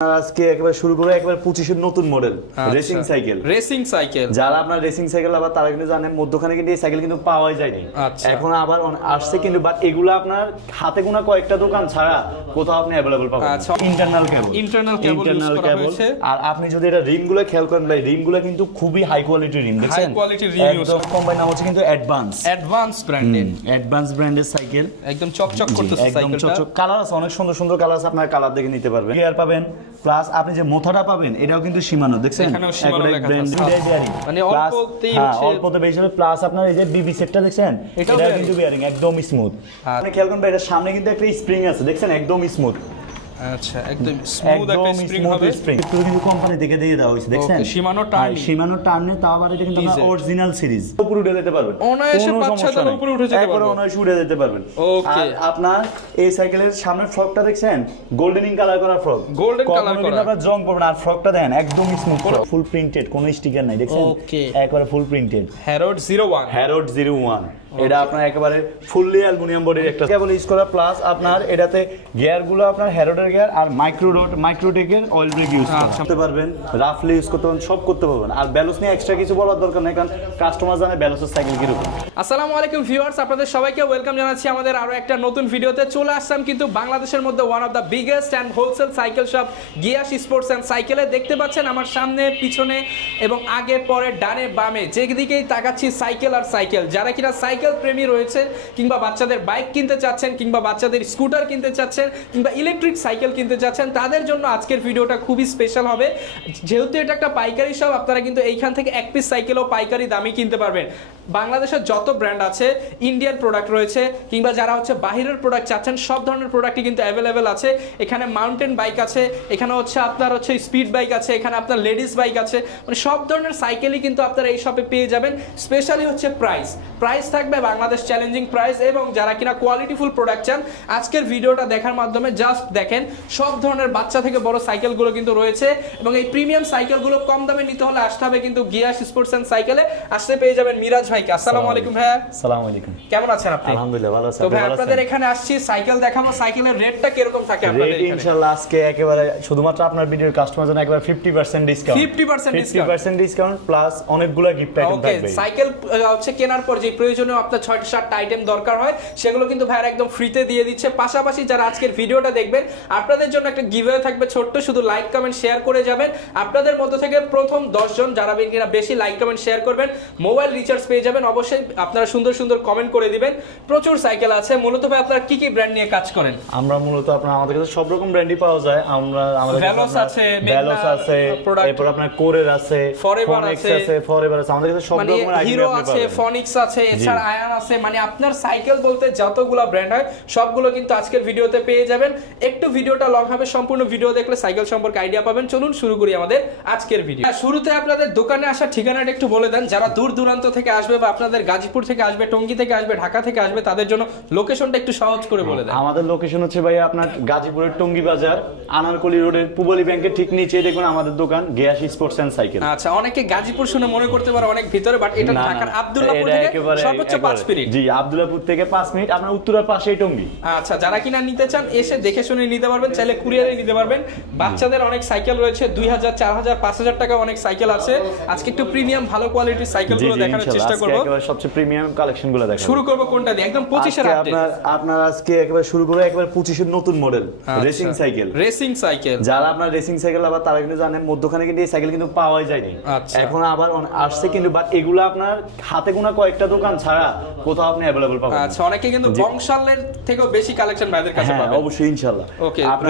আজকে একবার শুরু করে একবার পঁচিশের নতুন model racing cycle racing cycle যারা আপনার রেসিং সাইকেল আবার তারা কিন্তু জানেন মধ্যখানে কিন্তু এই সাইকেল কিন্তু পাওয়াই যায়নি। আচ্ছা। এখন আবার আসছে কিন্তু বাট এগুলো আপনার হাতে গোনা কয়েকটা দোকান ছাড়া কোথাও আপনি অ্যাভেলেবল পাবেন। ইন্টারনাল কেবল cable use করা হয়েছে। আর আপনি যদি এটা রিমগুলো খেয়াল করেন ভাই রিমগুলো কিন্তু খুবই হাই কোয়ালিটি রিম দেখছেন? Use একদম কোম্পানি নাম হচ্ছে কিন্তু অ্যাডভান্স অ্যাডভান্স ব্র্যান্ডেড অ্যাডভান্স ব্র্যান্ডের সাইকেল একদম চকচক করতেছে একদম সাইকেলটা চকচক। কালার আছে অনেক সুন্দর সুন্দর কালার আছে আপনার কালার দেখে নিতে পারবেন। গিয়ার পাবেন প্লাস আপনি যে মোথাটা পাবেন এটাও কিন্তু সীমানো দেখছেন। মানে অল্পতেই হ্যাঁ, অল্পতে বেশি হবে প্লাস আপনার এই যে বিবি সেটটা দেখছেন? এটাও কিন্তু বিয়ারিং একদম স্মুথ আর- আপনি খেয়াল করবেন এটা সামনে কিন্তু একটা স্প্রিং আছে দেখছেন? একদম স্মুথ আচ্ছা একদম স্মুথ একটা স্প্রিং হবে। স্প্রিং একটু কিন্তু কোম্পানি থেকে দিয়ে দেওয়া হয়েছে দেখছেন? Shimano turning। সীমানো টার্নে তাও আবার এটা কিন্তু Easy। অরিজিনাল সিরিজ উপরে উঠে যেতে পারবেন। অনায়াসে বাচ্চাদের উপরে উঠে যেতে একবারে পারব। অনায়াসে উঠে যেতে পারবেন। আর আপনার এই সাইকেলের সামনের ফ্রকটা দেখছেন? গোল্ডেনিং কালার করা ফ্রক Golden colour করা। আপনার জং পড়বে না আর ফ্রকটা দেন একদম স্মুথ ফুল প্রিন্টেড কোনো স্টিকার নাই দেখছেন। একবারে full printed Harrod zero one Harrod zero one এটা আপনার একেবারে ফুললি অ্যালুমিনিয়াম বডির একটা কেবল ইউজ করা প্লাস আপনার এটাতে গিয়ারগুলো আপনার হ্যারোডের গিয়ার আর মাইক্রো রোড মাইক্রোটেকের অয়েল ব্রেক ইউজ। করতে পারবেন। রাফলি ইউজ করতে পারবেন সব করতে পারবেন। আর ব্যালেন্স নিয়ে এক্সট্রা কিছু বলার দরকার নেই কারণ কাস্টমার জানে ব্যালেন্সের সাইকেল কীরকম। আসসালামু আলাইকুম ভিউয়ার্স আপনাদের সবাইকে ওয়েলকাম জানাচ্ছি আমাদের আরও একটা নতুন ভিডিওতে চলে আসলাম কিন্তু বাংলাদেশের মধ্যে one of the biggest and wholesale cycle shop Gias sports and সাইকেলে দেখতে পাচ্ছেন আমার সামনে পিছনে এবং আগে পরে ডানে বামে যেদিকেই তাকাচ্ছি সাইকেল আর সাইকেল যারা কিনা সাইকেল প্রেমী রয়েছেন কিংবা বাচ্চাদের বাইক কিনতে চাচ্ছেন কিংবা বাচ্চাদের স্কুটার কিনতে চাচ্ছেন কিংবা ইলেকট্রিক সাইকেল কিনতে চাচ্ছেন, তাদের জন্য আজকের ভিডিওটা খুবই স্পেশাল হবে। যেহেতু এটা একটা পাইকারি শপ আপনারা কিন্তু এইখান থেকে এক পিস সাইকেলও পাইকারি দামে কিনতে পারবেন। বাংলাদেশের যত ব্র্যান্ড আছে ইন্ডিয়ান প্রোডাক্ট রয়েছে, কিংবা যারা হচ্ছে বাহিরের প্রোডাক্ট চাচ্ছেন, সব ধরনের প্রোডাক্টই কিন্তু অ্যাভেলেবেল আছে। এখানে মাউন্টেন বাইক আছে, এখানে হচ্ছে আপনার হচ্ছে স্পিড বাইক আছে, এখানে আপনার লেডিস বাইক আছে। মানে সব ধরনের সাইকেলই কিন্তু আপনারা এই শপে পেয়ে যাবেন স্পেশালি হচ্ছে প্রাইস প্রাইস থাকবে বাংলাদেশ চ্যালেঞ্জিং প্রাইস এবং যারা কিনা কোয়ালিটিফুল প্রোডাক্ট চান, আজকের ভিডিওটা দেখার মাধ্যমে জাস্ট দেখেন, সব ধরনের বাচ্চা থেকে বড় সাইকেলগুলো কিন্তু রয়েছে এবং এই প্রিমিয়াম সাইকেলগুলো কম দামে নিতে হলে আসতে হবে কিন্তু গিয়াস স্পোর্টস অ্যান্ড সাইকেলে আসতে পেয়ে যাবেন মিরাজ ভাইকে আসসালামু আলাইকুম ভাইয়া সালাম আলাইকুম। কেমন আছেন আপনি? আলহামদুলিল্লাহ ভালো আছি। তো ভাই আপনাদের? এখানে আসছি সাইকেল দেখাবো। সাইকেলের রেটটা কীরকম থাকে আপনাদের এখানে? ইনশাআল্লাহ আজকে একেবারে শুধুমাত্র আপনার ভিডিওর কাস্টমার জন্য একবার 50% ডিসকাউন্ট 50% discount? 50% ডিসকাউন্ট প্লাস অনেকগুলো গিফট আইটেম ওকে থাকবে। সাইকেল হচ্ছে কেনার পর যে প্রয়োজনীয় আপনার ছয়টা সাতটা আইটেম দরকার হয় সেগুলো কিন্তু ভাইয়ার একদম ফ্রিতে দিয়ে দিচ্ছে। পাশাপাশি যারা আজকের ভিডিওটা দেখবেন আপনাদের জন্য একটা গিভওয়ে থাকবে ছোট্ট শুধু লাইক কমেন্ট শেয়ার করে যাবেন। আপনাদের মধ্যে থেকে প্রথম দশজন যারা কিনা বেশি লাইক কমেন্ট শেয়ার করবেন মোবাইল রিচার্জ পেয়ে যাবেন অবশ্যই আপনারা সুন্দর সুন্দর কমেন্ট করে দিবেন। প্রচুর সাইকেল আছে। মূলত ভাই আপনারা কি কি ব্র্যান্ড নিয়ে কাজ করেন? আমরা মূলত আপনার আমাদের কাছে সব রকম ব্র্যান্ডই পাওয়া যায়। আমরা আমাদের আপনার আছে, Magna আছে এরপর আপনার কোরের আছে Fonex আছে। আছে ফরএভার আছে। আমাদের কাছে সব মানে রকমের আইটেম হিরো আছে ফনিক্স আছে এছাড়া আয়ান আছে। মানে আপনার সাইকেল বলতে যতগুলো ব্র্যান্ড হয় সবগুলো কিন্তু আজকের ভিডিওতে পেয়ে যাবেন। একটু ভিডিওটা লং হবে সম্পূর্ণ ভিডিও দেখলে সাইকেল সম্পর্কে আইডিয়া পাবেন। চলুন শুরু করি আমাদের আজকের ভিডিও শুরুতে আপনাদের দোকানে আসার ঠিকানাটা একটু বলে দেন। যারা দূর দূরান্ত থেকে আসবে বা আপনাদের গাজীপুর থেকে আসবে টঙ্গী থেকে আসবে ঢাকা থেকে আসবে তাদের জন্য লোকেশনটা একটু সহজ করে বলে দেন। আমাদের লোকেশন হচ্ছে ভাই আপনার গাজীপুরের টঙ্গী বাজার আনারকলি রোডের পুবালি ব্যাংকের ঠিক নিচে দেখুন আমাদের দোকান গিয়াস স্পোর্টস এন্ড সাইকেল। আচ্ছা অনেকে গাজীপুর শুনে মনে করতে পারে অনেক ভিতরে বাট এটা ঢাকার আব্দুল্লাহপুর থেকে সর্বোচ্চ পাঁচ একেবারে। মিনিট। জি আব্দুল্লাহপুর থেকে পাঁচ মিনিট আপনার উত্তরার পাশেই টঙ্গী। আচ্ছা যারা কিনা নিতে চান এসে দেখে শুনে নিতে পারবেন চাইলে কুরিয়ারে নিতে পারবেন। বাচ্চাদের অনেক সাইকেল রয়েছে দুই হাজার চার হাজার পাঁচ হাজার টাকা অনেক সাইকেল আছে। আজকে একটু প্রিমিয়াম ভালো কোয়ালিটির সাইকেল জি গুলো জি দেখানোর চেষ্টা আজকে করব। একেবারে সবচেয়ে প্রিমিয়াম কালেকশনগুলো দেখাবো। শুরু করব কোনটা দিয়ে? একদম পঁচিশের আজকে আপডেট আপনার আপনার আজকে একবার শুরু করে একবার পঁচিশের নতুন model. Racing cycle racing cycle যারা আপনার রেসিং সাইকেল আবার তারা কিন্তু জানেন মধ্যখানে কিন্তু এই সাইকেল কিন্তু পাওয়াই যায়নি। আচ্ছা। এখন আবার আসছে কিন্তু বাট এগুলো আপনার হাতে গোনা কয়েকটা দোকান ছাড়া কোথাও আপনি অ্যাভেলেবল পাবেন। আচ্ছা অনেকে কিন্তু বংশালের থেকেও বেশি কালেকশন ভাইদের কাছে হ্যাঁ পাবেন। অবশ্যই ইনশাআল্লাহ।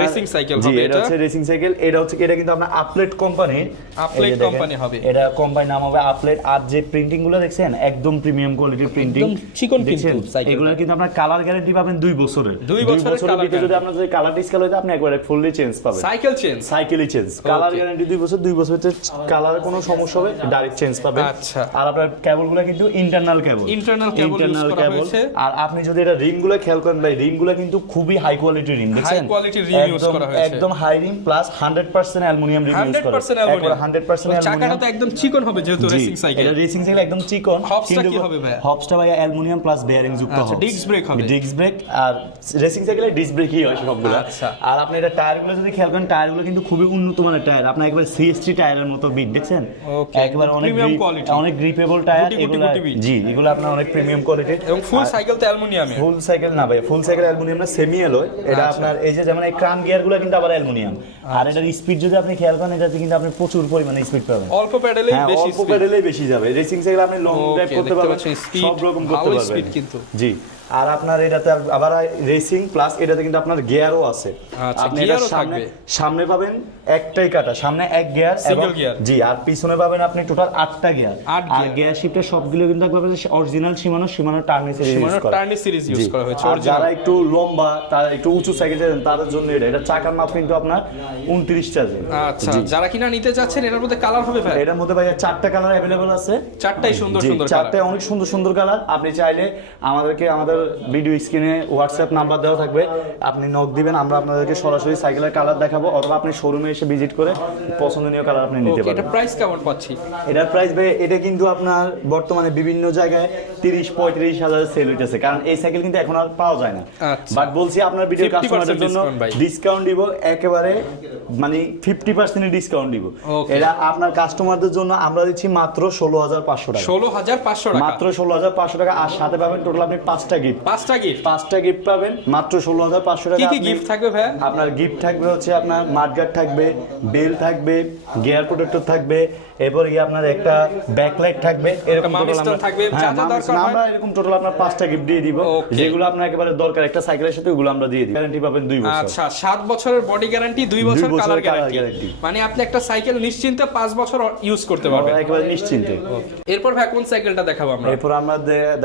racing cycle জি হবে এটা। হচ্ছে রেসিং সাইকেল এটা হচ্ছে এটা কিন্তু আপনার আপলেট কোম্পানি Applet company হবে। এটা কোম্পানি নাম হবে আপলেট আর যে প্রিন্টিংগুলো দেখছেন একদম প্রিমিয়াম কোয়ালিটির প্রিন্টিং চিকন কিন্তু এগুলো কিন্তু আপনার কালার গ্যারান্টি পাবেন দুই বছরের। দুই বছরের ভিতরে যদি আপনার যদি কালার ডিসকাল হয় আপনি একবারে ফুললি চেঞ্জ পাবেন। সাইকেল চেঞ্জ সাইকেলই চেঞ্জ কালার গ্যারান্টি দুই বছর দুই বছর কালার কোনো সমস্যা হবে ডাইরেক্ট চেঞ্জ পাবেন। আচ্ছা। আর আপনার কেবলগুলো কিন্তু ইন্টারনাল কেবল cable use করা হয়েছে। আর আপনি যদি এটা রিংগুলো খেয়াল করেন ভাই রিংগুলো কিন্তু খুবই হাই কোয়ালিটির রিং দেখছেন? quality ring use একদম- করা হয়েছে। একদম high ring plus 100% aluminium ring use hundred করা। পার্সেন্ট 100% অ্যালুমিনিয়াম চাকাটা অ্যালুমিনিয়াম তো একদম চিকন হবে যেহেতু রেসিং সাইকেল এটা রেসিং সাইকেল একদম চিকন হবসটা কি হবে ভাইয়া? হবসটা ভাইয়া অ্যালুমিনিয়াম প্লাস বেয়ারিং যুক্ত আচ্ছা, হবস। disc brake হবে। ডিস্ক ব্রেক আর রেসিং সাইকেলে ডিস্ক ব্রেকই হয় সবগুলো আচ্ছা। আর আপনি এটা টায়ারগুলো যদি খেয়াল করেন টায়ারগুলো কিন্তু খুবই উন্নত মানের টায়ার আপনি একবার সিএসটি টায়ারের মতো বিট দেখছেন একবার অনেক অনেক গ্রিপেবল টায়ার এগুলো জি এগুলো আপনার অনেক প্রিমিয়াম কোয়ালিটি এবং ফুল সাইকেল তো অ্যালুমিনিয়ামে ফুল সাইকেল না ভাই ফুল সাইকেল অ্যালুমিনিয়াম না সেমি অ্যালয় এটা আচ্ছা। আপনার এই যে যেমন এই ক্রাম গিয়ারগুলো কিন্তু আবার অ্যালুমিনিয়াম আর এটার স্পিড যদি আপনি খেয়াল করেন এটাতে কিন্তু আপনি প্রচুর পরিমাণে স্পিড পাবেন অল্প প্যাডেলেই বেশি অল্প। প্যাডেলেই বেশি যাবে রেসিং সাইকেল আপনি লং ড্রাইভ করতে পারবেন সব রকম করতে পারবেন। জি। আর আপনার এটাতে আবার রেসিং প্লাস এটাতে কিন্তু আপনার গিয়ারও আছে। আচ্ছা, আপনি ও সামনে থাকবে। সামনে পাবেন একটাই কাটা সামনে এক গিয়ার Single gear। জি আর পিছনে পাবেন আপনি টোটাল আটটা গিয়ার আর গিয়ার শিফটের সবগুলো কিন্তু একবারে অরিজিনাল সীমানো সীমানো টার্নি সিরিজ ইউজ করা। টার্নি সিরিজ ইউজ করা হয়েছে আর যারা একটু লম্বা তারা একটু উঁচু সাইকেল চাইছেন তাদের জন্য এটা। এটা চাকার মাপ কিন্তু আপনার উনত্রিশ চার্জে। আচ্ছা যারা কিনা নিতে চাচ্ছেন এটার মধ্যে কালার হবে ভাই? এটার মধ্যে ভাইয়া চারটা কালার অ্যাভেলেবল আছে। চারটাই সুন্দর সুন্দর কালার অনেক সুন্দর সুন্দর কালার আপনি চাইলে আমাদেরকে আমাদের ভিডিও স্ক্রিনে হোয়াটসঅ্যাপ নাম্বার দেওয়া থাকবে। আপনি নক দিবেন আমরা আপনাদেরকে সরাসরি সাইকেলের কালার দেখাবো অথবা আপনি শোরুমে এসে ভিজিট করে পছন্দনীয় কালার আপনি নিতে ওকে এটা প্রাইস কেমন পাচ্ছি? এটার প্রাইস ভাই এটা কিন্তু আপনার বর্তমানে বিভিন্ন জায়গায় তিরিশ পঁয়ত্রিশ হাজার সেল হইতেছে। কারণ এই সাইকেল কিন্তু এখন আর পাওয়া যায় না। আচ্ছা। বাট বলছি আপনার ভিডিও কাস্টমারদের জন্য ডিসকাউন্ট দিব একেবারে মানে ফিফটি পার্সেন্ট ডিসকাউন্ট দিব। এটা আপনার কাস্টমারদের জন্য আমরা দিচ্ছি মাত্র ষোলো হাজার পাঁচশো টাকা। ষোলো হাজার পাঁচশো টাকা। মাত্র ষোলো হাজার পাঁচশো টাকা। আর সাথে পাবেন টোটাল আপনি পাঁচটা গিফট পাঁচটা গিফট পাঁচটা গিফট পাবেন। মাত্র ষোলো হাজার পাঁচশো টাকা কি কি গিফট থাকবে ভাই আপনার গিফট থাকবে হচ্ছে আপনার মাঠগার্ড থাকবে বেল থাকবে গিয়ার প্রোটেক্টর থাকবে এরপর গিয়ে আপনার একটা ব্যাকলাইট থাকবে এরকম থাকবে, হ্যাঁ। আমরা এরকম টোটাল আপনার পাঁচটা গিফট দিয়ে দিব। যেগুলো আপনার একেবারে দরকার একটা সাইকেলের সাথে ওগুলো আমরা দিয়ে দিই গ্যারান্টি পাবেন দুই বছর। আচ্ছা সাত বছরের বডি গ্যারান্টি দুই বছর কালার গ্যারান্টি মানে আপনি একটা সাইকেল নিশ্চিন্তে পাঁচ বছর ইউজ করতে পারবেন। একেবারে নিশ্চিন্তে। এরপর ভাই কোন সাইকেলটা দেখাবো আমরা? এরপর আমরা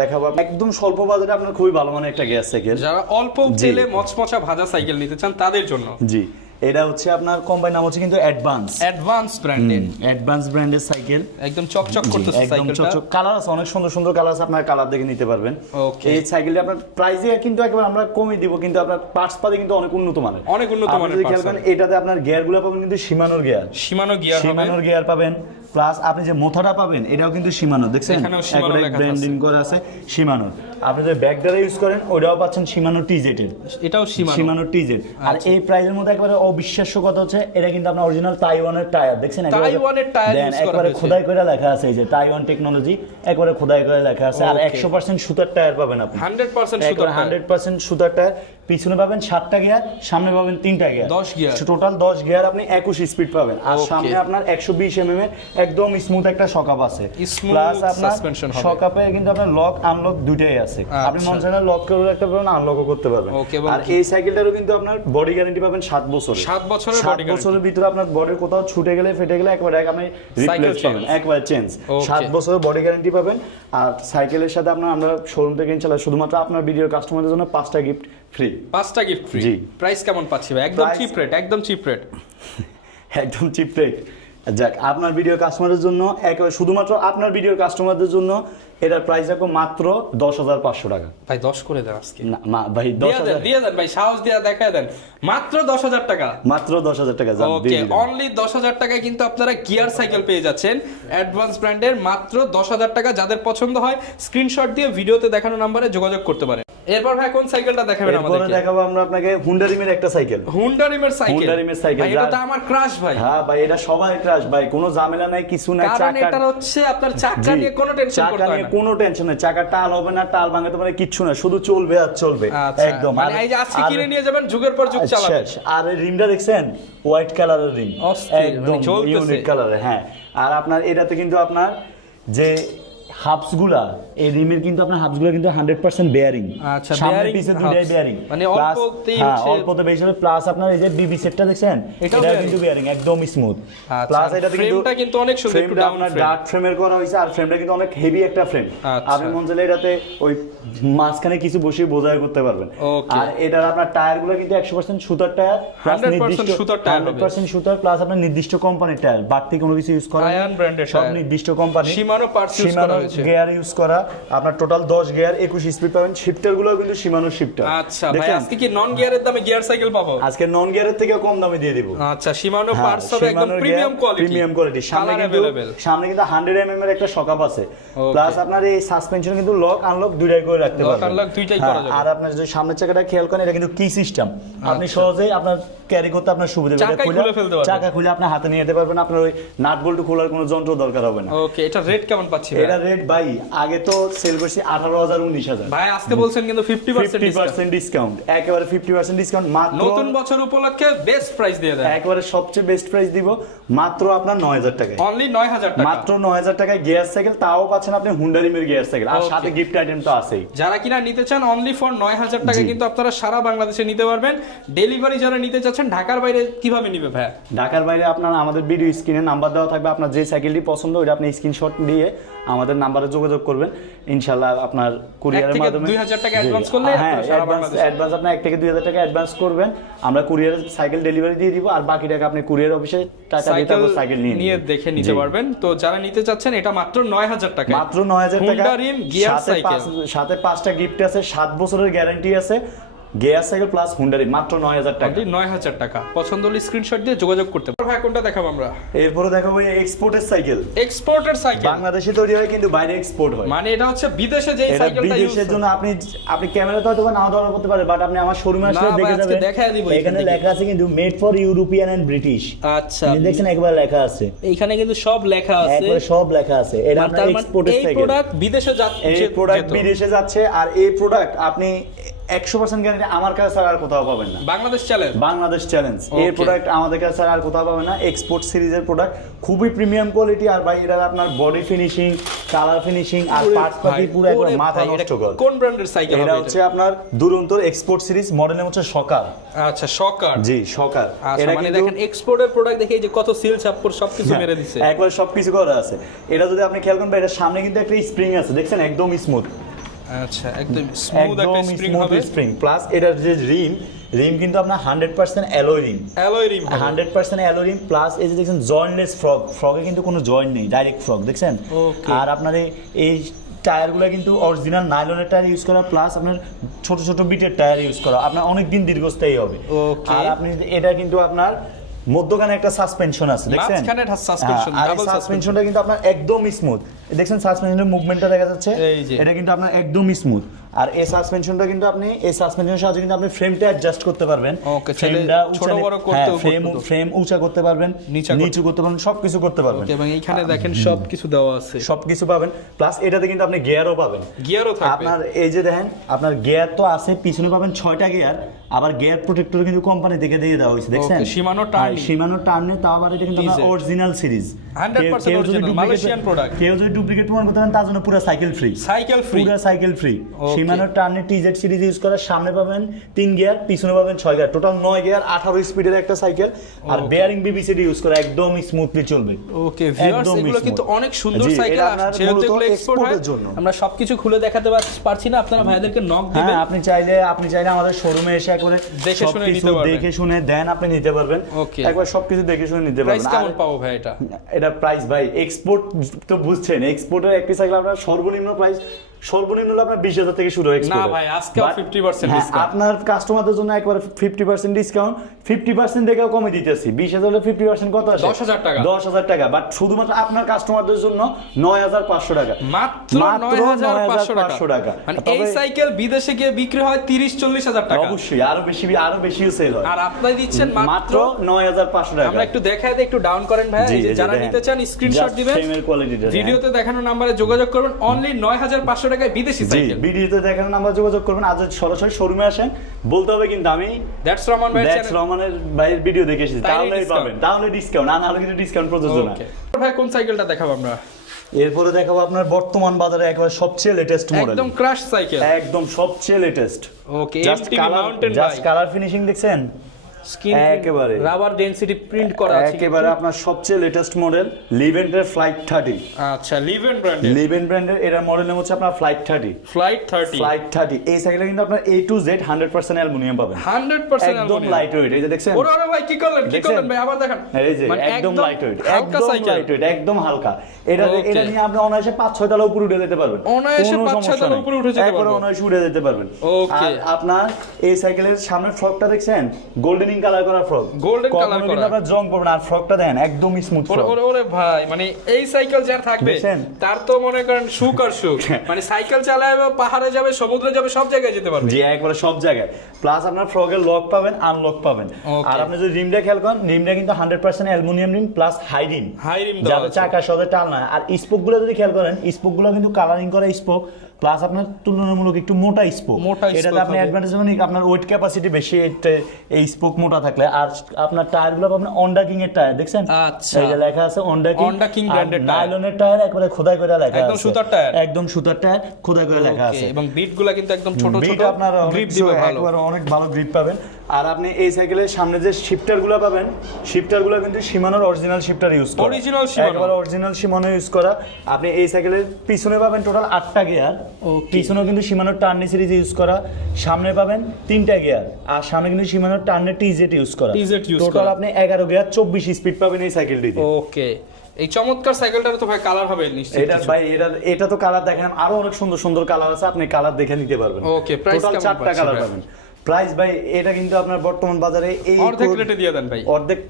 দেখাবো একদম স্বল্প বাজেটে আপনার খুবই ভালো মানের একটা গ্যাস সাইকেল যারা অল্প। তেলে মচমচা ভাজা সাইকেল নিতে চান তাদের জন্য। জি। এটা হচ্ছে আপনার কোম্পানি নাম হচ্ছে কিন্তু অ্যাডভান্স অ্যাডভান্স ব্র্যান্ডের অ্যাডভান্স ব্র্যান্ডের সাইকেল একদম চকচক করতেছে একদম চকচক। কালার আছে অনেক সুন্দর সুন্দর কালার আছে আপনার কালার দেখে নিতে পারবেন। Okay. এই সাইকেলটা আপনার প্রাইসে কিন্তু একবার আমরা কমে দিব কিন্তু আপনার পার্টস পাতে কিন্তু অনেক উন্নত মানের। অনেক উন্নত মানের যদি parts খেয়াল করেন এটাতে আপনার গিয়ারগুলো পাবেন কিন্তু সীমানোর গিয়ার সীমানো গিয়ার হবে সীমানোর গিয়ার পাবেন প্লাস আপনি যে মোথাটা পাবেন এটাও কিন্তু সীমানো দেখছেন। ব্র্যান্ডিং করে আছে সীমানো আপনি যে ব্যাগডারে ইউজ করেন ওটাও পাচ্ছেন সীমানো টিজেড এর এটাও সীমানো সীমানো টিজেড আর আচ্ছা। এই প্রাইসের মধ্যে একবারে অবিশ্বাস্য কথা হচ্ছে এটা কিন্তু আপনার অরিজিনাল তাইওয়ানের টায়ার দেখছেন? তাইওয়ানের টায়ার দেন, একবারে খোদাই করে লেখা আছে এই যে তাইওয়ান টেকনোলজি একবারে খোদাই করে লেখা আছে। আর Okay. একশো পার্সেন্ট সুতার টায়ার পাবেন আপনি। হান্ড্রেড পার্সেন্ট সুন্দর হান্ড্রেড পার্সেন্ট সুতার টায়ার পিছনে পাবেন সাতটা গিয়ার সামনে পাবেন তিনটা গিয়ার। 10 gear। টোটাল দশ গিয়ার আপনি একুশ স্পিড পাবেন। আর সামনে আপনার একশো বিশ এম এম এর একদম স্মুথ একটা শকআপ আছে। প্লাস আপনার suspension কিন্তু আপনার লক আনলক দুইটাই আছে। আপনি মন আচ্ছা। চাইলে লক করে রাখতে পারবেন আনলকও করতে পারবেন। আর এই সাইকেলটারও কিন্তু আপনার বডি গ্যারান্টি পাবেন সাত বছর সাত বছরের সাত বছরের ভিতরে আপনার বডির কোথাও ছুটে গেলে ফেটে গেলে একবার এক আপনি রিপ্লেস পাবেন একবার চেঞ্জ সাত বছরের বডি গ্যারান্টি পাবেন। আর সাইকেলের সাথে আপনার আমরা শোরুম থেকে ইনশাল্লাহ শুধুমাত্র আপনার ভিডিওর কাস্টমারদের জন্য পাঁচটা গিফট ফ্রি পাঁচটা গিফট ফ্রি জি। প্রাইস কেমন পাচ্ছি ভাই? একদম চিপ রেট একদম চিপ রেট একদম চিপ রেট যাক আপনার ভিডিও কাস্টমারদের জন্য একেবারে শুধুমাত্র আপনার ভিডিওর কাস্টমারদের জন্য এটার প্রাইস রাখব মাত্র দশ হাজার পাঁচশো টাকা। ভাই দশ করে দেন আজকে। না ভাই দশ হাজার দিয়ে দেন ভাই সাহস দিয়ে দেখা দেন। মাত্র দশ হাজার টাকা। মাত্র দশ হাজার টাকা ওকে অনলি দশ হাজার টাকায় কিন্তু আপনারা গিয়ার সাইকেল পেয়ে যাচ্ছেন। অ্যাডভান্স ব্র্যান্ডের মাত্র দশ হাজার টাকা যাদের পছন্দ হয় স্ক্রিনশট দিয়ে ভিডিওতে দেখানো নাম্বারে যোগাযোগ করতে পারেন। এরপর ভাই কোন সাইকেলটা দেখাবেন এরপরে আমাদেরকে? দেখাবো আমরা আপনাকে হুন্ডা রিমের একটা সাইকেল হুন্ডা রিমের সাইকেল এর cycle, ভাই, এটা তো আমার ক্রাশ ভাই। হ্যাঁ ভাই এটা সবাই ক্রাশ ভাই কোনো ঝামেলা নাই কিছু নাই কারণ এটা হচ্ছে আপনার চাকা নিয়ে কোনো টেনশন করতে হয় না। কোনো টেনশন নেই চাকা টাল হবে না টাল ভাঙাতে পারে কিচ্ছু না শুধু চলবে আর চলবে আচ্ছা, একদম। মানে এই যে আজকে কিনে নিয়ে যাবেন যুগের পর যুগ চালাবেন। আর এই রিমটা দেখছেন? হোয়াইট কালারের রিম। একদম মানে জ্বলতেছে। ইউনিক কালারের হ্যাঁ। আর আপনার এটাতে কিন্তু আপনার যে হাবসগুলা এই রিমের কিন্তু আপনার হাবসগুলা কিন্তু হান্ড্রেড পার্সেন্ট বেয়ারিং আচ্ছা, সামনে পিছে দুটাই বেয়ারিং মানে অল্পতেই হচ্ছে- অল্পতে বেশি হবে। প্লাস আপনার এই যে বিবি সেটটা দেখছেন এটা কিন্তু বেয়ারিং একদম স্মুথ আচ্ছা, প্লাস এটাতে কিন্তু frame-টা কিন্তু অনেক সুন্দর, একটু ফ্রেমটা frame। ডার্ক ফ্রেমের করা হয়েছে আর ফ্রেমটা কিন্তু অনেক হেভি একটা ফ্রেম আচ্ছা। আপনি মন চাইলে এটাতে ওই মাঝখানে কিছু বসিয়ে বোঝাই করতে পারবেন। আর এটার আপনার টায়ারগুলো কিন্তু একশো পার্সেন্ট সুতার টায়ার 100% সুতার টায়ার হবে। পার্সেন্ট সুতার প্লাস আপনার নির্দিষ্ট কোম্পানির টায়ার। বাড়তি কোনো কিছু ইউজ করা brand এর সব নির্দিষ্ট কোম্পানি parts use করা। গিয়ার ইউজ করা আপনার টোটাল 10 গিয়ার 21 স্পিড পাবেন। শিফটারগুলো কিন্তু সীমানো শিফটার আচ্ছা ভাই আজকে কি নন গিয়ারের দামে গিয়ার সাইকেল পাবো? আজকে নন গিয়ারের থেকে কম দামে দিয়ে দিব। আচ্ছা সীমানো হ্যাঁ, পার্টস হবে একদম প্রিমিয়াম কোয়ালিটি প্রিমিয়াম কোয়ালিটি সামনে কিন্তু সামনে কিন্তু 100 mm এর একটা আছে। প্লাস আপনার এই সাসপেনশন কিন্তু লক আনলক দুইটাই করে রাখতে পারবেন। লক আনলক দুইটাই করা হ্যাঁ, যাবে। আর আপনার যদি সামনের চাকাটা খেয়াল করেন এটা কিন্তু কি সিস্টেম আপনি আচ্ছা। সহজেই আপনার ক্যারি করতে আপনার সুবিধা চাকা খুলে ফেলতে পারবেন। চাকা খুলে আপনি হাতে নিয়ে যেতে পারবেন। আপনার ওই নাট বল্টু খোলার কোনো যন্ত্র দরকার হবে না। ওকে এটা রেট কেমন পাচ্ছি এটা রেট ভাই আগে তো সেল করছি আঠারো হাজার উনিশ হাজার। ভাই আজকে বলছেন কিন্তু 50% ফিফটি পার্সেন্ট ডিসকাউন্ট একেবারে ফিফটি পার্সেন্ট ডিসকাউন্ট মাত্র নতুন বছর উপলক্ষে বেস্ট প্রাইস দিয়ে দেন। একেবারে সবচেয়ে বেস্ট প্রাইস দিব মাত্র আপনার নয় হাজার টাকায়। অনলি 9000 টাকা। মাত্র নয় হাজার টাকায় গিয়ার সাইকেল তাও পাচ্ছেন আপনি হুন্ডারিমের গিয়ার সাইকেল আর সাথে গিফট আইটেম তো আছেই। যারা কিনা নিতে চান অনলি ফর নয় হাজার টাকা কিন্তু আপনারা সারা বাংলাদেশে নিতে পারবেন। ডেলিভারি যারা নিতে চাচ্ছেন ঢাকার বাইরে কীভাবে নিবে ভাই? ঢাকার বাইরে আপনার আমাদের ভিডিও স্ক্রিনে নাম্বার দেওয়া থাকবে আপনার যে সাইকেলটি পছন্দ ওইটা আপনি স্ক্রিনশট দিয়ে আমাদের নাম্বারে যোগাযোগ করবেন। ইনশাল্লাহ আপনার কুরিয়ারের মাধ্যমে 2000 টাকা জি। advance করলে হ্যাঁ অ্যাডভান্স বাংলাদেশে- অ্যাডভান্স আপনি এক থেকে দুই হাজার টাকা অ্যাডভান্স করবেন। আমরা কুরিয়ারের সাইকেল ডেলিভারি দিয়ে দিব আর বাকি টাকা আপনি কুরিয়ার অফিসে টাকা দিয়ে সাইকেল তারপর সাইকেল নিয়ে নিয়ে দেখে নিতে পারবেন। তো যারা নিতে চাচ্ছেন এটা মাত্র নয় হাজার টাকা মাত্র নয় হাজার টাকা। সাথে পাঁচটা গিফট আছে সাত বছরের গ্যারান্টি আছে। গিয়ার সাইকেল প্লাস হুন্ডারি মাত্র নয় হাজার টাকা। নয় হাজার টাকা। পছন্দ হলে স্ক্রিনশট দিয়ে যোগাযোগ করতে পারবেন ভাই কোনটা দেখাবো আমরা? এরপরে দেখাবো এক্সপোর্টের সাইকেল। এক্সপোর্টের সাইকেল। বাংলাদেশে তৈরি হয় কিন্তু বাইরে এক্সপোর্ট হয়। মানে এটা হচ্ছে বিদেশে যে সাইকেলটা ইউজ বিদেশের জন্য আপনি আপনি ক্যামেরাতে হয়তো নাও ধরা করতে পারে বাট আপনি আমার শোরুমে আসলে দেখে যাবেন। দেখায় দিব এখানে লেখা আছে কিন্তু made for European and British আচ্ছা। দেখছেন একবার লেখা আছে। এখানে কিন্তু সব লেখা আছে। একবার সব লেখা আছে। এটা মানে আপনার তার মানে এক্সপোর্টের এই প্রোডাক্ট বিদেশে যাচ্ছে এই প্রোডাক্ট বিদেশে যাচ্ছে আর এই প্রোডাক্ট আপনি একশো পার্সেন্ট গ্যারান্টি আমার কাছে ছাড়া আর কোথাও পাবেন না। Bangladesh challenge Bangladesh challenge Okay. Product আমাদের কাছে ছাড়া আর কোথাও পাবেন না। এক্সপোর্ট সিরিজের প্রোডাক্ট খুবই প্রিমিয়াম কোয়ালিটি আর ভাই এটা আপনার বডি ফিনিশিং কালার ফিনিশিং আর পার্টস পাতি পুরো একবার মাথা নষ্ট করে। কোন ব্র্যান্ডের সাইকেল এটা হচ্ছে আপনার দুরন্তর এক্সপোর্ট সিরিজ মডেলের হচ্ছে সকার আচ্ছা শকার জি সকার আচ্ছা মানে দেখেন এক্সপোর্টের প্রোডাক্ট দেখে এই যে কত সিল ছাপ্পর সবকিছু মেরে দিচ্ছে একবার সবকিছু করা আছে। এটা যদি আপনি খেয়াল করেন ভাই, এটার সামনে কিন্তু একটা স্প্রিং আছে দেখছেন? একদম স্মুথ আচ্ছা একদম স্মুথ একটা স্প্রিং হবে। স্প্রিং প্লাস এটার যে রিম রিম কিন্তু আপনার hundred percent alloy rim alloy rim hundred percent alloy rim plus এই যে দেখছেন জয়েন্টলেস কিন্তু কোনো জয়েন্ট নেই ডাইরেক্ট দেখছেন? আর আপনার এই- টায়ারগুলো কিন্তু অরিজিনাল নাইলনের টায়ার ইউজ করা প্লাস আপনার ছোট ছোট বিটের টায়ার ইউজ করা আপনার অনেক দিন দীর্ঘস্থায়ী হবে. আর আপনি এটা কিন্তু আপনার মধ্যখানে একটা সাসপেনশন আছে দেখছেন? মাঝখানে একটা suspension, হ্যাঁ, সাসপেনশনটা কিন্তু আপনার একদম স্মুথ দেখছেন সাসপেনশনের মুভমেন্টটা দেখা যাচ্ছে? এটা কিন্তু আপনার একদম স্মুথ আর এই সাসপেনশনটা কিন্তু আপনি এই সাসপেনশনের সাহায্যে কিন্তু আপনি ফ্রেমটা অ্যাডজাস্ট করতে পারবেন। ছেলে ফ্রেমটা ছোট বড় ফ্রেম করতে তো। ফ্রেম উঁচা করতে পারবেন নিচু করতে পারবেন সবকিছু করতে পারবেন। এবং এইখানে দেখেন সবকিছু দেওয়া আছে। সবকিছু পাবেন প্লাস এটাতে কিন্তু আপনি গিয়ারও পাবেন। গিয়ারও থাকবে। আপনার এই যে দেখেন আপনার গিয়ার তো আছে পিছনে পাবেন ছয়টা গিয়ার আবার গিয়ার প্রোটেক্টর কিন্তু কোম্পানি থেকে দিয়ে দেওয়া হয়েছে দেখছেন? Shimano turn- সীমানো টার্নে তাও আবার এটা কিন্তু original series 100% original, Malaysian product। কেউ যদি ডুপ্লিকেট প্রমাণ করতে পারেন তার জন্য পুরো সাইকেল ফ্রি সাইকেল ফ্রি পুরো সাইকেল ফ্রি সীমানোর টার্নে টিজেড সিরিজ ইউজ করা সামনে পাবেন তিন গিয়ার পিছনে পাবেন ছয় গিয়ার টোটাল নয় গিয়ার আঠারো স্পিডের একটা সাইকেল আর বেয়ারিং বিবিসিডি ইউজ করা একদম স্মুথলি চলবে। ওকে ভিউয়ার্স এগুলো কিন্তু অনেক সুন্দর সাইকেল আসছে এগুলো এক্সপোর্ট জন্য। আমরা সবকিছু খুলে দেখাতে পারছি না। আপনারা ভাইদেরকে নক হ্যাঁ দিবেন। আপনি চাইলে আপনি চাইলে আমাদের শোরুমে এসে একবারে দেখে শুনে নিতে পারবেন। দেখে শুনে দেন আপনি নিতে পারবেন. একবার সবকিছু দেখে শুনে নিতে প্রাইস পারবেন। কেমন পাবো ভাই এটা এটা প্রাইস ভাই এক্সপোর্ট তো বুঝছেন এক্সপোর্টের একটি সাইকেল আপনার সর্বনিম্ন প্রাইস সর্বনিম্ন হলো আপনার বিশ হাজার থেকে শুরু হয় না ভাই, আজকেও But- 50% হ্যাঁ। আপনার কাস্টমারদের জন্য একবার fifty percent discount fifty percent দেখেও কমে দিতেছি। বিশ হাজার ফিফটি পার্সেন্ট কত আসে? 10,000 টাকা। দশ হাজার টাকা। বাট শুধুমাত্র আপনার কাস্টমারদের জন্য নয় হাজার পাঁচশো টাকা। মাত্র নয় হাজার পাঁচশো টাকা। মানে এই সাইকেল বিদেশে গিয়ে বিক্রি হয় তিরিশ চল্লিশ হাজার টাকা। অবশ্যই আরও বেশি আরও বেশিও সেল হয়। আর আপনারা দিচ্ছেন মাত্র নয় হাজার পাঁচশো টাকা। আমরা একটু দেখায় একটু ডাউন করেন ভাই। যারা নিতে চান স্ক্রিনশট দিবেন। ভিডিওতে দেখানো। নাম্বারে যোগাযোগ করবেন। অনলি নয় হাজার পাঁচশো টাকায় বিদেশি সাইকেল। ভিডিওতে দেখানো নাম্বার যোগাযোগ করবেন। আজ সরাসরি শোরুমে আসেন বলতে হবে কিন্তু আমি দ্যাটস রহমান ভাই দ্যাটস রহমানের ভাইয়ের ভিডিও দেখে এসেছি। তাহলেই পাবেন। তাহলে ডিসকাউন্ট না নাহলে কিন্তু ডিসকাউন্ট প্রযোজ্য না। ভাই কোন সাইকেলটা দেখাবো আমরা? এরপরে দেখাবো আপনার বর্তমান বাজারে একেবারে সবচেয়ে লেটেস্ট মডেল একদম ক্রাশ সাইকেল। একদম সবচেয়ে latest okay just colour finishing দেখছেন? স্কিন একেবারে। রাবার ডেনসিটি প্রিন্ট করা আছে একেবারে আপনার সবচেয়ে লেটেস্ট মডেল লিভেন্টের ফ্লাইট থার্টি আচ্ছা লিভেন ব্র্যান্ডের লিভেন ব্র্যান্ডের মডেল নাম হচ্ছে আপনার flight thirty flight 30 flight thirty এই সাইকেলে কিন্তু আপনার A to Z hundred percent aluminium পাবেন। 100% একদম লাইট ওয়েট এই যে দেখছেন? ওরে ওরে ভাই কি করলেন? কি করলেন ভাই? আবার দেখেন। এই যে মানে একদম লাইট ওয়েট একদম লাইট ওয়েট একদম হালকা। এটা এটা নিয়ে আপনি অনায়াসে পাঁচ ছয় তলা উপরে উঠে যেতে পারবেন। অনায়াসে কোনো পাঁচ ছয় সমস্যা তলা উপরে উঠে যেতে একবারে পারব। অনায়াসে উঠে যেতে পারবেন. আর আপনার এই সাইকেলের সামনের ফ্রকটা দেখছেন? গোল্ডেনিং কালার করা ফ্রক Golden colour করা। আপনার জং পড়বে না আর ফ্রকটা দেখেন একদম স্মুথ ফ্রক ওরে ওরে ভাই মানে এই সাইকেল যার থাকবে তার তো মনে করেন সুখ আর সুখ। মানে সাইকেল চালাবে পাহাড়ে যাবে সমুদ্রে যাবে সব জায়গায় যেতে পারবে। জি একবারে সব জায়গায়। প্লাস আপনার ফ্রকের লক পাবেন আনলক পাবেন। আর আপনি যদি রিমটা খেয়াল করেন রিমটা কিন্তু hundred percent aluminium rim plus high rim high দেওয়া যাতে আছে। চাকার টাল না আর স্পোকগুলো যদি খেয়াল করেন স্পোকগুলো কিন্তু কালারিং করা স্পোক প্লাস আপনার তুলনামূলক একটু মোটা স্পোক এটাতে আপনি অ্যাডভান্টেজ মানে আপনার ওয়েট ক্যাপাসিটি বেশি এই স্পোক মোটা থাকলে। আর আপনার টায়ারগুলো আপনার অন্ডা কিং এর টায়ার দেখছেন? আচ্ছা। এই যে লেখা আছে অন্ডা কিং অন্ডা কিং brand টায়ার। নাইলনের টায়ার একবারে খোদাই করে লেখা আছে। একদম সুতার টায়ার? একদম সুতার টায়ার খোদাই করে লেখা আছে। এবং বিটগুলো কিন্তু একদম ছোট ছোট। আপনার গ্রিপ দিবে ভালো। একবার অনেক ভালো গ্রিপ পাবেন। আর আপনি এই সাইকেলের সামনে যে শিফটারগুলো পাবেন শিফটারগুলো কিন্তু সীমানোর অরিজিনাল শিফটার ইউজ করা। Shimano? একবার অরিজিনাল সীমানো ইউজ করা। আপনি এই সাইকেলের পিছনে পাবেন টোটাল আটটা গিয়ার. পিছনেও কিন্তু সীমানোর টার্নি সিরিজ ইউজ করা। সামনে পাবেন তিনটা গিয়ার আর সামনে কিন্তু সীমানোর টার্নের টিজেট ইউজ করা। TZ use টোটাল আপনি এগারো গিয়ার চব্বিশ স্পিড পাবেন এই সাইকেলটিতে। ওকে এই চমৎকার সাইকেলটার তো ভাই কালার হবে নিশ্চয়ই এটা ভাই এটা এটা তো কালার দেখেন আরও অনেক সুন্দর সুন্দর কালার আছে আপনি কালার দেখে নিতে পারবেন। Price টোটাল কেমন চারটা কালার পাবেন। প্রাইস ভাই এটা কিন্তু আপনার বর্তমান বাজারে এই অর্ধেক রেটে দিয়ে দেন ভাই। অর্ধেক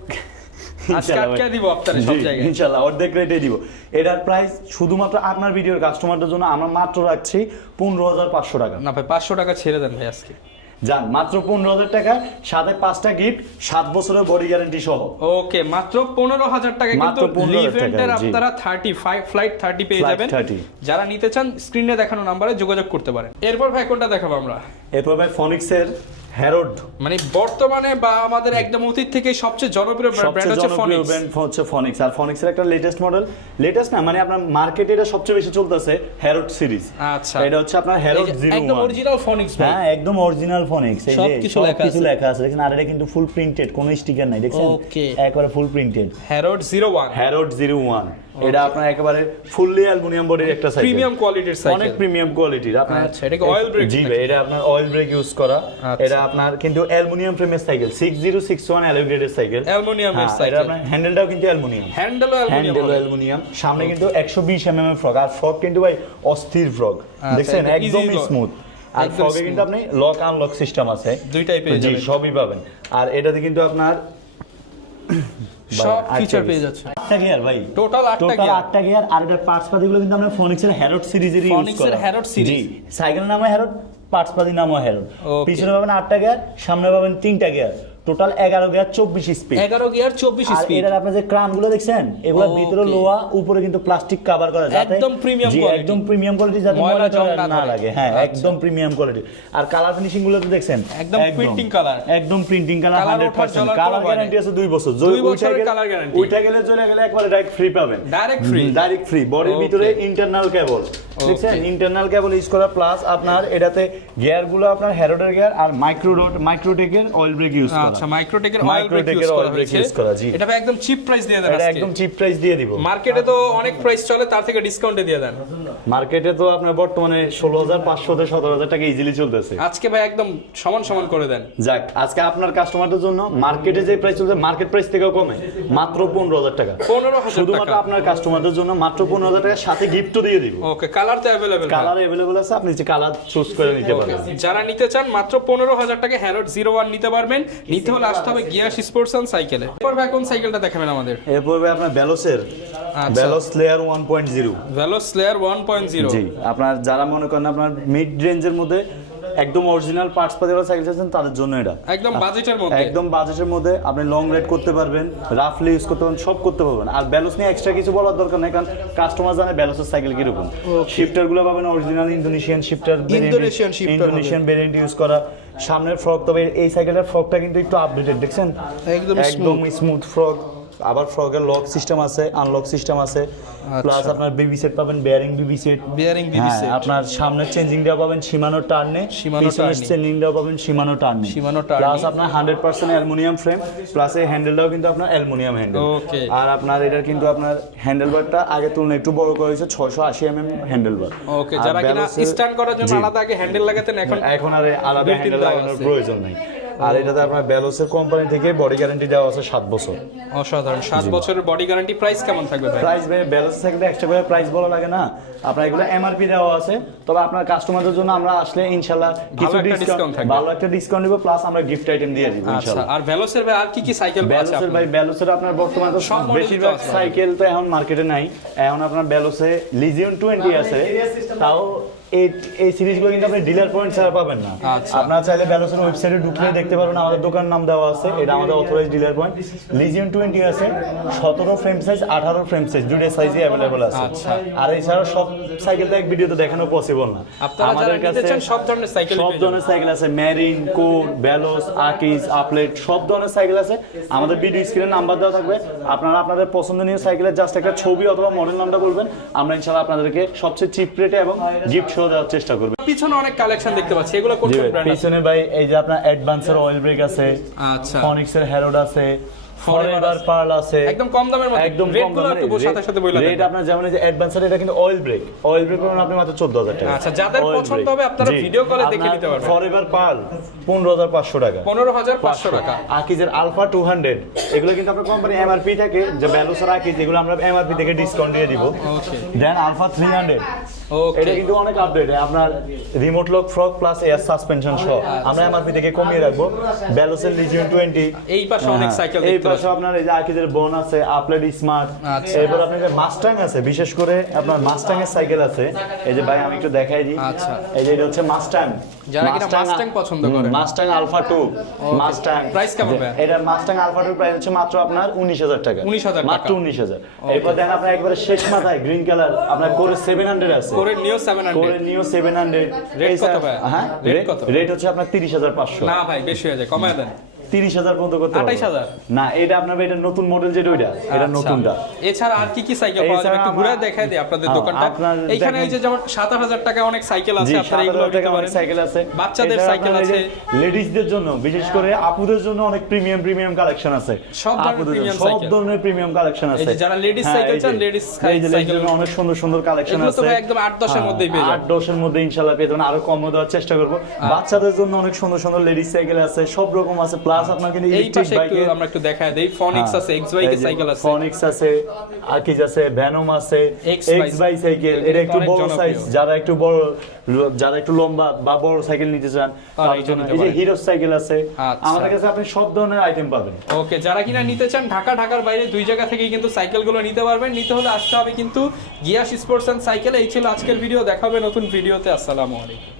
রেটে দিব এটার প্রাইস শুধুমাত্র আপনার ভিডিওর কাস্টমারদের জন্য আমরা মাত্র রাখছি পনেরো হাজার পাঁচশো টাকা। না ভাই পাঁচশো টাকা ছেড়ে দেন ভাই আজকে। যান মাত্র পনেরো হাজার টাকা সাথে পাঁচটা গিফট সাত বছরের বডি গ্যারান্টি সহ। ওকে মাত্র পনেরো হাজার টাকা মাত্র কিন্তু লিভেন্টের আপনারা থার্টি ফাইভ ফ্লাইট থার্টি পেয়ে যাবেন। যারা নিতে চান স্ক্রিনে দেখানো নাম্বারে যোগাযোগ করতে পারেন। এরপর ভাই কোনটা দেখাবো আমরা? এরপর ভাই ফনিক্সের হ্যারোড মানে বর্তমানে বা আমাদের একদম অতীত থেকে সবচেয়ে জনপ্রিয় ব্র্যান্ড হচ্ছে ফনিক্স হচ্ছে ফনিক্স আর ফনিক্সের একটা লেটেস্ট মডেল লেটেস্ট না মানে আপনার মার্কেটে এটা সবচেয়ে বেশি চলতেছে হ্যারোড সিরিজ আচ্ছা। এটা হচ্ছে আপনার হ্যারোড জিরো একদম অরিজিনাল ফনিক্স হ্যাঁ একদম অরিজিনাল ফনিক্স এই যে সব লেখা কিছু আছে। লেখা আছে। দেখেন আর এটা কিন্তু ফুল প্রিন্টেড কোনো স্টিকার নাই Okay. একবারে full printed Harrod zero one Harrod zero one এটা আপনার একেবারে ফুললি অ্যালুমিনিয়াম বডির একটা সাইকেল প্রিমিয়াম কোয়ালিটির সাইকেল অনেক প্রিমিয়াম কোয়ালিটির আপনার আচ্ছা, এটা কি oil brake জি ভাই এটা আপনার অয়েল ব্রেক ইউজ করা। আচ্ছা। এটা আপনার কিন্তু অ্যালুমিনিয়াম ফ্রেমের cycle six zero six one অ্যালোগ্রেডের cycle এর এটা আপনার হ্যান্ডেলটাও কিন্তু অ্যালুমিনিয়াম হ্যান্ডেলও হ্যান্ডেল অ্যালুমিনিয়াম অ্যালুমিনিয়াম সামনে কিন্তু একশো বিশ এম এম এর ফ্রক আর ফ্রক কিন্তু ভাই অস্থির ফ্রক আচ্ছা, দেখছেন? এটা একদম স্মুথ আর ফ্রকে কিন্তু আপনি লক আনলক সিস্টেম আছে। দুইটাই পেয়ে জি সবই পাবেন। আর এটাতে কিন্তু আপনার সব ফিচার পেয়ে যাচ্ছে। আটটা গিয়ার ভাই। টোটাল আটটা গিয়ার আটটা গিয়ার আর এটার পার্টস পাতিগুলো কিন্তু আমরা ফনিক্সের হ্যারোড সিরিজের ইউজ করা। নামে পার্টস পাতি পিছনে পাবেন আটটা গিয়ার সামনে পাবেন তিনটা গিয়ার টোটাল এগারো গিয়ার চব্বিশ স্পিড এগারো গিয়ার চব্বিশ স্পিড এটার আপনার যে ক্রানগুলো দেখছেন এগুলো ভিতরে লোহা উপরে কিন্তু প্লাস্টিক কভার করা যাতে একদম quality। একদম প্রিমিয়াম কোয়ালিটি যাতে ময়লা না লাগে। হ্যাঁ আচ্ছা। একদম প্রিমিয়াম কোয়ালিটি আর কালার ফিনিশিংগুলো তো দেখছেন? একদম printing colour। একদম প্রিন্টিং কালার Colour হান্ড্রেড ওঠার পার্সেন্ট জ্বলার কালার গ্যারান্টি আছে দুই বছর। দুই যদি উঠে গেলে- colour উঠে গেলে চলে গেলে একবারে ডাইরেক্ট ফ্রি পাবেন। ডাইরেক্ট ফ্রি ডাইরেক্ট ফ্রি বডির ভিতরে ইন্টারনাল কেবল দেখছেন ইন্টারনাল কেবল ইউজ করা প্লাস আপনার এটাতে গিয়ারগুলো আপনার হ্যারোডের গিয়ার আর মাইক্রো রোড মাইক্রোটেকের অয়েল ব্রেক ইউজ করা। আচ্ছা মাইক্রোটেকের অয়েল ব্রেক ইউজ করা জি। এটা একদম চিপ প্রাইস দিয়ে দেন এটা একদম চিপ প্রাইস দিয়ে দিব। মার্কেটে তো অনেক প্রাইস চলে তার থেকে ডিসকাউন্টে দিয়ে দেন। মার্কেটে তো আপনার বর্তমানে ষোলো হাজার পাঁচশো থেকে সতেরো হাজার টাকা ইজিলি চলতেছে। আজকে ভাই একদম সমান সমান করে দেন। যাক আজকে আপনার কাস্টমারদের জন্য মার্কেটে যে প্রাইস চলছে মার্কেট প্রাইস থেকেও কমে। মাত্র পনেরো হাজার টাকা। পনেরো হাজার শুধুমাত্র টাকা। আপনার কাস্টমারদের জন্য মাত্র পনেরো হাজার টাকার সাথে গিফটও দিয়ে দিব। ওকে কালার তো अवेलेबल কালার अवेलेबल আছে আপনি যে কালার চুজ করে নিতে পারেন। যারা নিতে চান মাত্র পনেরো হাজার টাকা হ্যারোড জিরো ওয়ান নিতে পারবেন। নিতে হলে আসতে হবে গিয়াস স্পোর্টস অন সাইকেলে এরপর ভাই কোন সাইকেলটা দেখাবেন আমাদের? এরপর ভাই আপনার ভেলোসের ভেলোস লেয়ার ওয়ান পয়েন্ট জিরো ভ্যালো স্লেয়ার ওয়ান পয়েন্ট জিরো জি আপনার যারা মনে করেন আপনার মিড রেঞ্জের মধ্যে একদম অরিজিনাল পার্টস পাতি সাইকেল চাচ্ছেন তাদের জন্য এটা। একদম বাজেটের মধ্যে। একদম বাজেটের মধ্যে আপনি লং রাইড করতে পারবেন রাফলি ইউজ করতে পারবেন সব করতে পারবেন। আর ব্যালোস নিয়ে এক্সট্রা কিছু বলার দরকার নেই কারণ কাস্টমার জানে ব্যালোসের সাইকেল কীরকম। শিফটারগুলো পাবেন অরিজিনাল ইন্দোনেশিয়ান শিফটার shifter হবে। ইন্দোনেশিয়ান ভেরিয়েন্ট ইউজ করা। সামনের ফ্রক তবে এই সাইকেলের ফ্রকটা কিন্তু একটু আপডেটেড দেখছেন? একদম একদম স্মুথ ফ্রক আবার ফ্রগের লক সিস্টেম আছে আনলক সিস্টেম আছে প্লাস আপনার বিবি সেট পাবেন বেয়ারিং বিবি সেট BB হ্যাঁ set। আপনার সামনের চেঞ্জিং দেওয়া পাবেন সীমানো টার্নে পিছনের। চেঞ্জিং দেওয়া পাবেন Shimano Tourney Shimano turning। Plus আপনার hundred percent aluminium frame plus এই হ্যান্ডেলটাও কিন্তু আপনার অ্যালুমিনিয়াম হ্যান্ডেল Okay। আর আপনার এটার কিন্তু আপনার হ্যান্ডেল বারটা আগে তুলনায় একটু বড় করে হয়েছে ছয়শো আশি M M handle bar okay যারা কিনা স্ট্যান্ড করার জন্য আলাদা আগে হ্যান্ডেল লাগাতেন এখন এখন আর আলাদা হ্যান্ডেল লাগানোর প্রয়োজন নেই আর এটাতে আপনার ব্যালোসের কোম্পানি থেকে বডি গ্যারান্টি দেওয়া আছে সাত বছর। অসাধারণ সাত বছরের বডি গ্যারান্টি প্রাইস কেমন থাকবে ভাই? প্রাইস ভাই ব্যালেন্স থাকলে এক্সট্রা করে প্রাইস বলা লাগে না। আপনার এগুলো এমআরপি দেওয়া আছে। তবে আপনার কাস্টমারদের জন্য আমরা আসলে ইনশাল্লাহ কিছু ডিসকাউন্ট থাকবে। ভালো একটা ডিসকাউন্ট দিব প্লাস আমরা গিফট আইটেম দিয়ে দিব আচ্ছা ইনশাল্লাহ। আর ভেলোসের ভাই আর কি কি সাইকেল আছে ব্যালোসের ভাই ব্যালোসের আপনার বর্তমানে তো সব বেশিরভাগ সাইকেল তো এখন মার্কেটে নাই। এখন আপনার ব্যালোসে লিজিয়ন টোয়েন্টি আছে। তাও এই এই সিরিজগুলো কিন্তু আপনি ডিলার পয়েন্ট ছাড়া পাবেন না। আচ্ছা। আপনারা চাইলে ব্যালোসের ওয়েবসাইটে ঢুকলে দেখতে পারবেন আমাদের দোকান নাম দেওয়া আছে। এটা আমাদের authorise dealer point legion twenty আছে। সতেরো ফ্রেম সাইজ আঠারো ফ্রেম সাইজ সাইজই অ্যাভেলেবল আছে। আচ্ছা। আর এছাড়া সব সাইকেল তো এক ভিডিওতে দেখানো পসিবল না। নিতে চান সব ধরনের সাইকেল সব ধরনের সাইকেল আছে। ম্যারিন কোর ব্যালোস আকিস আপলেট সব ধরনের সাইকেল আছে। আমাদের ভিডিও স্ক্রিনে নাম্বার দেওয়া থাকবে। আপনারা আপনাদের পছন্দনীয় সাইকেলের জাস্ট একটা ছবি অথবা মডেল নামটা বলবেন। আমরা ইনশাআল্লাহ আপনাদেরকে সবচেয়ে চিপ রেটে এবং গিফট সহ দেওয়ার চেষ্টা করব। পিছনে অনেক কালেকশন দেখতে পাচ্ছি এগুলো কোন কোন ব্র্যান্ড পিছনে ভাই এই যে আপনার অ্যাডভান্সের অয়েল ব্রেক আছে আচ্ছা। ফনিক্সের হ্যারোড আছে ফরএভার পার্ল আছে। একদম কম দামের মধ্যে। একদম কম একটু সাথে সাথে বইলা রেট আপনার যেমন যে অ্যাডভান্সের এটা কিন্তু অয়েল ব্রেক অয়েল ব্রেক পাবেন আপনি মাত্র 14000 টাকা। আচ্ছা, যাদের পছন্দ হবে আপনারা call এ দেখে নিতে পারবেন। ফরএভার পার্ল 15500 টাকা। পনেরো হাজার পাঁচশো টাকা। আকিজের আলফা টু হান্ড্রেড এগুলো কিন্তু আপনার কোম্পানি এমআরপি থাকে যে ব্যালোসার আকিজ এগুলো আমরা এমআরপি থেকে ডিসকাউন্ট দিয়ে দিব। Then alpha three hundred okay এটা কিন্তু অনেক আপডেট আপনার remote lock fork plus air suspension সহ। আমরা এমআরপি থেকে কমিয়ে রাখব। ব্যালোসের লিজিয়ন টোয়েন্টি এই পাশে অনেক সাইকেল হ্যাঁ, এই পাশে আপনার এই যে আকিজের বোন আছে আপলেট স্মার্ট আচ্ছা। এরপর আপনার মাস্টাং আছে বিশেষ করে আপনার মাস্টাং এর সাইকেল আছে। এই যে ভাই আমি একটু দেখাই দিই। আচ্ছা। এই যে এটা হচ্ছে মাস্টাং যারা কিনা Mustang পছন্দ করে। Mustang alpha two Mustang Price কেমন ভাই? এটা মাস্টাং আলফা টু প্রাইস হচ্ছে মাত্র আপনার উনিশ হাজার টাকা। 19,000 মাত্র উনিশ হাজার। এরপর দেখেন আপনার একবারে শেষ মাথায় গ্রিন কালার আপনার করে সেভেন হান্ড্রেড আছে। করে নিও সেভেন করে হান্ড্রেড নিও সেভেন রেট Rate কত ভাই? হ্যাঁ রেট কত? রেট হচ্ছে আপনার তিরিশ হাজার পাঁচশো না ভাই বেশি হয়ে যায় কমায় দেন তিরিশ হাজার পর্যন্ত করতে। 28,000 না এটা আপনার এটা নতুন মডেল যেটা ওইটা এটা আচ্ছা। নতুনটা। এছাড়া আর কি কি সাইকেল পাওয়া যাবে? একটু ঘুরে দিই আপনাদের হ্যাঁ, দোকানটা। এইখানে এই যে যেমন সাত হাজার টাকা অনেক সাইকেল আছে আপনারা এগুলো নিতে পারেন। সাইকেল আছে। বাচ্চাদের সাইকেল আছে। লেডিসদের জন্য বিশেষ করে আপুদের জন্য অনেক প্রিমিয়াম প্রিমিয়াম কালেকশন আছে। সব ধরনের সব ধরনের প্রিমিয়াম কালেকশন আছে। যারা ladies হ্যাঁ, cycle এই যে- চান, ladies জন্য অনেক সুন্দর সুন্দর কালেকশন এগুলো তো আছে। একদম আট দশের হ্যাঁ, মধ্যেই পেয়ে আট যাবেন দশের মধ্যে ইনশাল্লাহ পেয়ে যাবেন। আরও কম দেওয়ার চেষ্টা করব। বাচ্চাদের জন্য অনেক সুন্দর সুন্দর লেডিস সাইকেল আছে সব রকম আছে প্লাস আপনার কিন্তু ইলেকট্রিক বাইকে আমরা একটু দেখায় দেই। ফনিক্স আছে এক্স সাইকেল আছে। ফনিক্স আছে আকিজ আছে ভ্যানম আছে এক্স বাই সাইকেল এটা একটু বড় সাইজ যারা একটু বড় যারা একটু লম্বা বা বড় সাইকেল নিতে চান তার জন্য এই যে হিরো সাইকেল আছে। আচ্ছা। আমাদের কাছে আপনি সব ধরনের আইটেম পাবেন। ওকে যারা কিনা নিতে চান ঢাকা ঢাকার বাইরে দুই জায়গা থেকেই কিন্তু সাইকেলগুলো নিতে পারবেন। নিতে হলে আসতে হবে কিন্তু গিয়াস স্পোর্টস অ্যান্ড সাইকেল এই ছিল আজকের ভিডিও দেখা হবে নতুন ভিডিওতে আসসালামু আলাইকুম।